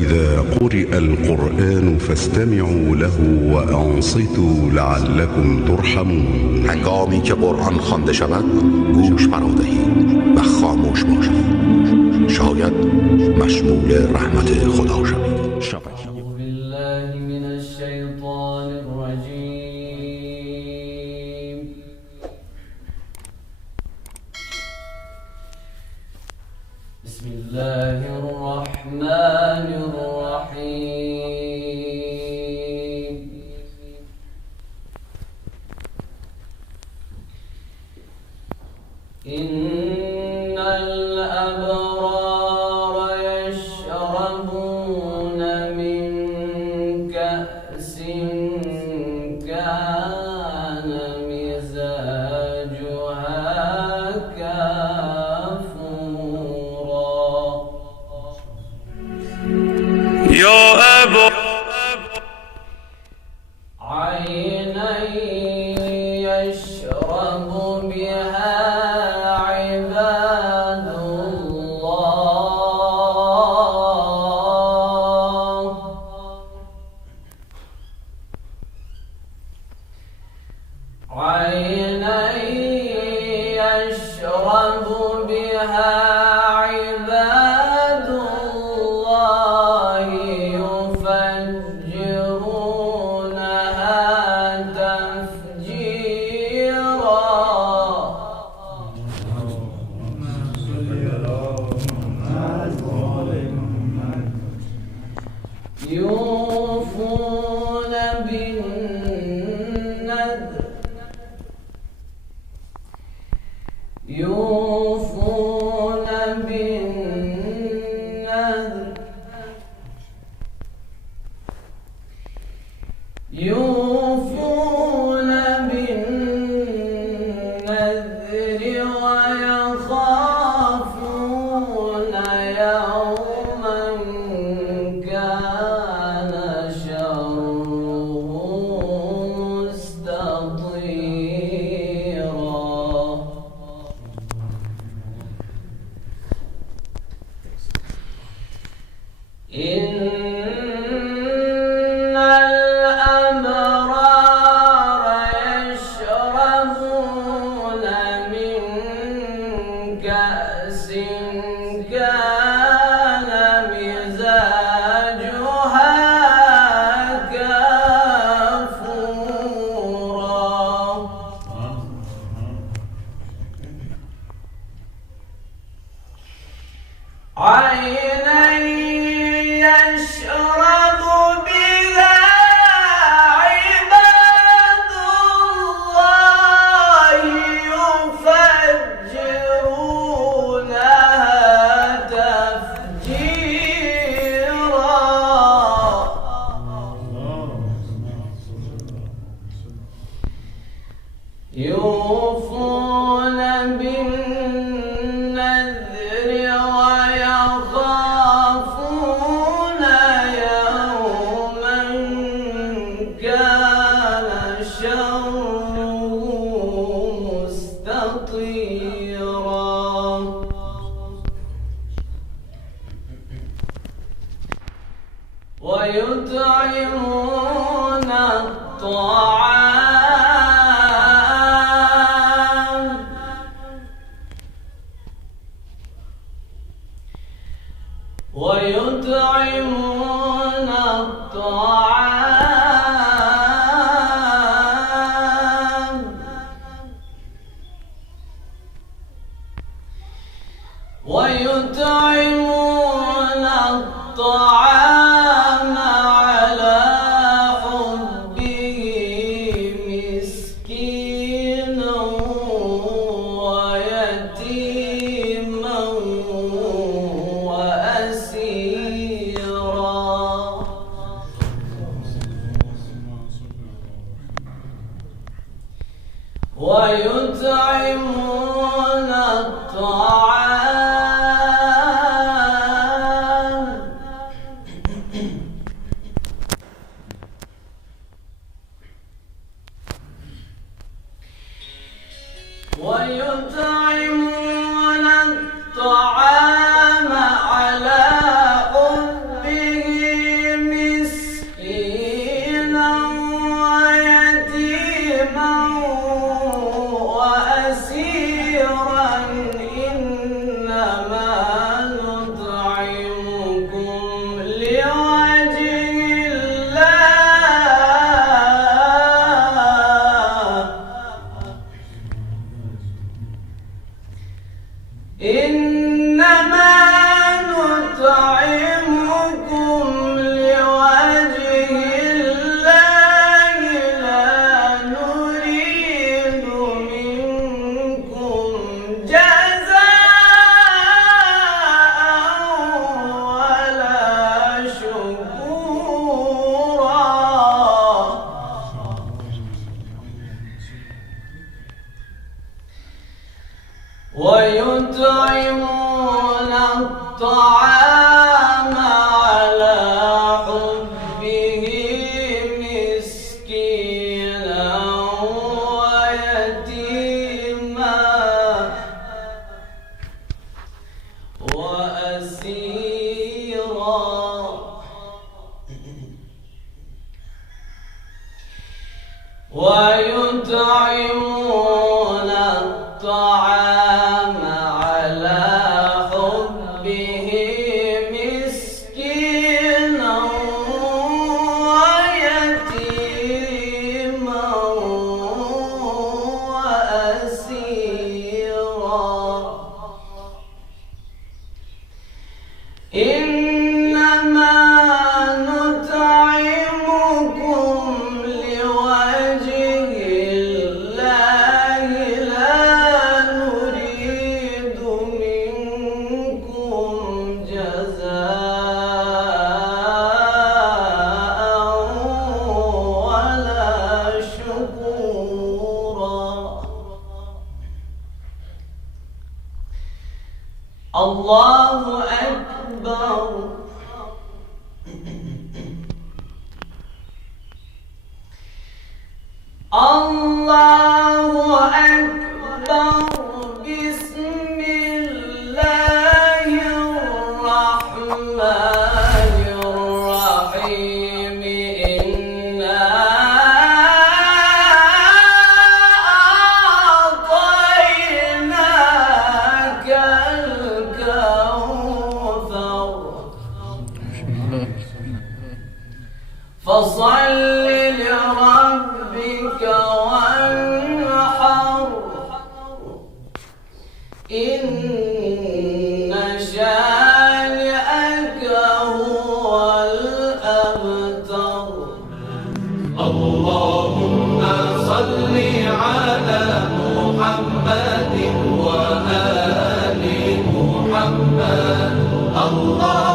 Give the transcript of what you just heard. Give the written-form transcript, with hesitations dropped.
إذا قرئ القرآن فاستمعوا له وأنصتوا لعلكم ترحمون. هنگامی که قرآن خوانده شود گوش فرا دهید و خاموش باشید، شاید مشمول رحمت خدا شوید. أعوذ بالله من الشيطان الرجيم. بسم الله الرحمن الرحيم. إن الأبرار يشربون من كأس كان مزاجها كافورا. يا أبا عينا يشرب بها عباد الله. عينا يشرب بها عباد الله يفجرونها تفجيرا. يوفون بالنذر يوفون بالنذر يوفون بالنذر ويخافون يوما كان شره مستطيرا. إن الأبرار يشربون من كأس كان مزاجها كافورا. عينا يشرب بها عباد الله يفجرونها تفجيرا. يوفون بالنذر ويخافون يوما كان شره مستطيرا. ويطعمون الطعام ويطعمون الطعام ويطعمون الطعام على حبه مسكينا ويتيما وأسيرا. ويطعمون الطعام ويطعمون الطعام على حبه يطعمون الطعام على حبه مسكينا ويتيما وأسيرا إنما نطعمكم لوجه الله لا نريد منكم جزاء ولا شكورا. الله أكبر. الله أكبر. بسم الله الرحمن الرحيم. إنا أعطيناك الكوثر فصل لربك وانحر إن شانئك هو الأبتر. اللهم صل على محمد وآل محمد. الله